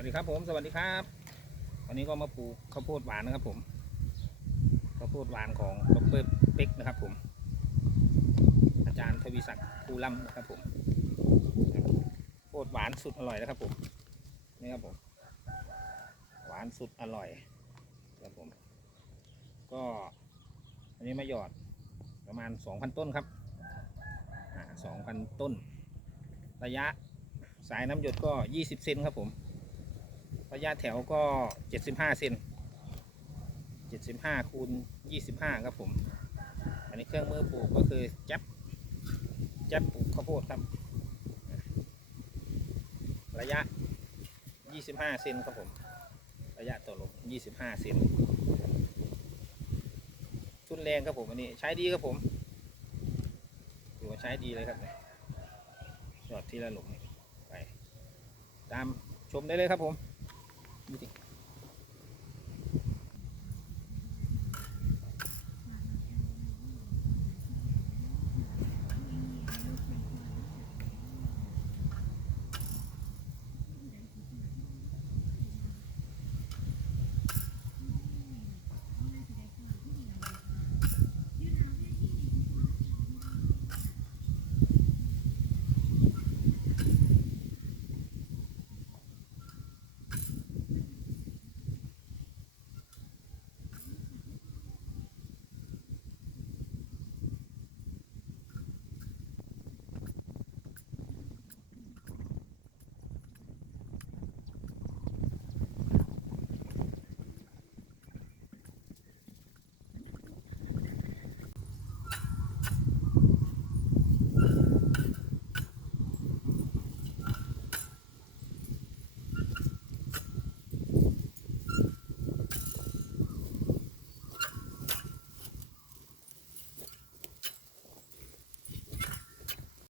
วัสดีครับผมสวัสดีครับ วันนี้ก็มาปลูกข้าวโพดหวานนะครับผมข้าวโพดหวานของดรเป็กนะครับ ผม อาจารย์ทวีศักดิ์ภูลัมนะครับผมโพดหวานสุดอร่อยนะครับผมนี่ครับผม หวานสุดอร่อยครับผม ก็อันนี้มาหยอดประมาณ2,000ต้นครับอ่า2,000ต้น ระยะสายน้ำหยดก็ 20 เซนครับผม ระยะแถวก็ 75เซน75คูณ25 ครับผม อันนี้เครื่องมือปลูกก็คือแจ๊บแจ๊บปลูกข้าวโพดครับ ระยะ 25เซนครับผม ระยะต่อลม25เซนทุนแรงครับผมอันนี้ใช้ดีครับผมถือว่าใช้ดีเลยครับยหยอดทีละหลุมไป ตามชมได้เลยครับผม ดูสิ